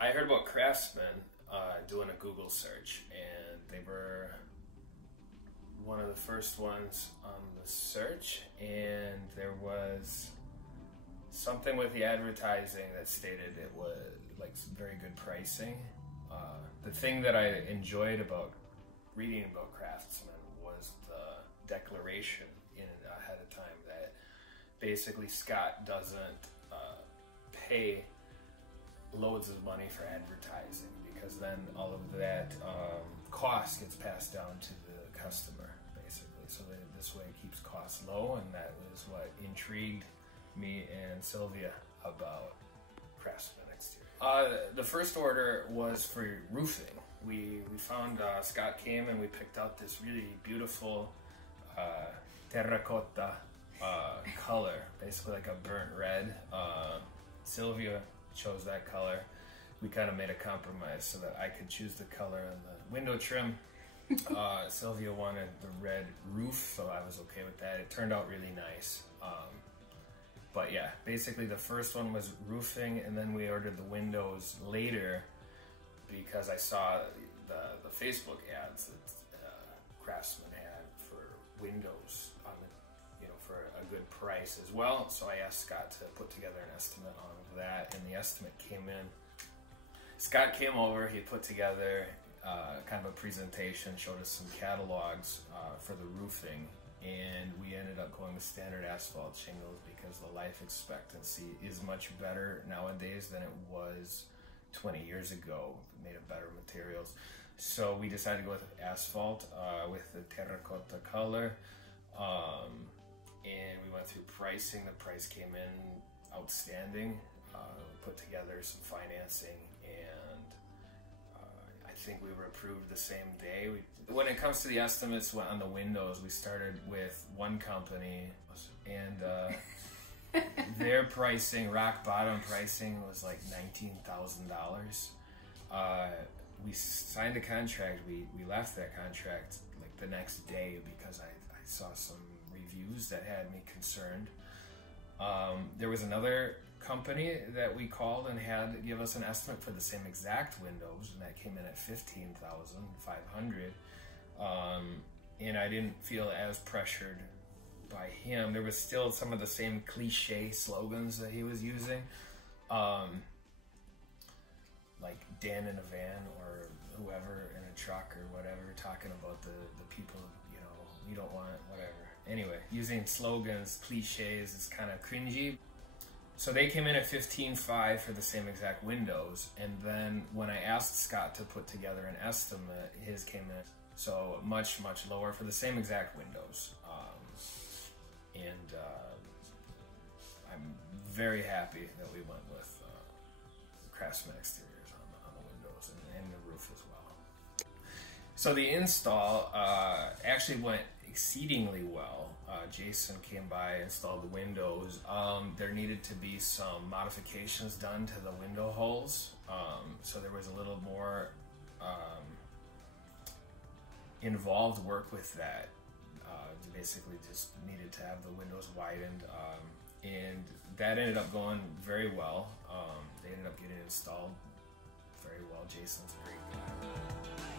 I heard about Craftsman doing a Google search, and they were one of the first ones on the search, and there was something with the advertising that stated it was like very good pricing. The thing that I enjoyed about reading about Craftsman was the declaration in ahead of time that basically Scott doesn't pay loads of money for advertising, because then all of that cost gets passed down to the customer, basically. So that this way it keeps costs low, and that was what intrigued me and Sylvia about Craftsman exterior. The first order was for roofing. We found, Scott came and we picked out this really beautiful terracotta color, basically like a burnt red. Sylvia chose that color. We kind of made a compromise so that I could choose the color on the window trim. Sylvia wanted the red roof, so I was okay with that. It turned out really nice. But yeah, basically the first one was roofing, and then we ordered the windows later because I saw the Facebook ads that Craftsman had for windows on the, for a good price as well. So I asked Scott to put together an estimate on that, and the estimate came in. Scott came over, he put together kind of a presentation, showed us some catalogs for the roofing, and we ended up going with standard asphalt shingles because the life expectancy is much better nowadays than it was 20 years ago, made of better materials. So we decided to go with asphalt with the terracotta color, and we went through pricing. The price came in outstanding. We put together some financing, and I think we were approved the same day. When it comes to the estimates on the windows, we started with one company, and their pricing, rock bottom pricing, was like $19,000. We signed a contract. We left that contract like the next day because I saw some reviews that had me concerned. There was another company that we called and had to give us an estimate for the same exact windows, and that came in at $15,500. And I didn't feel as pressured by him. There was still some of the same cliche slogans that he was using, like Dan in a van or whoever in a truck or whatever, talking about the people, you don't want whatever. Anyway, using slogans, cliches is kind of cringy. So they came in at $15,500 for the same exact windows, and then when I asked Scott to put together an estimate, his came in so much lower for the same exact windows. I'm very happy that we went with Craftsman exteriors on the windows and the roof as well. So the install actually went exceedingly well. Jason came by, installed the windows. There needed to be some modifications done to the window holes, so there was a little more involved work with that. Basically just needed to have the windows widened, and that ended up going very well. They ended up getting installed very well. Jason's a great guy.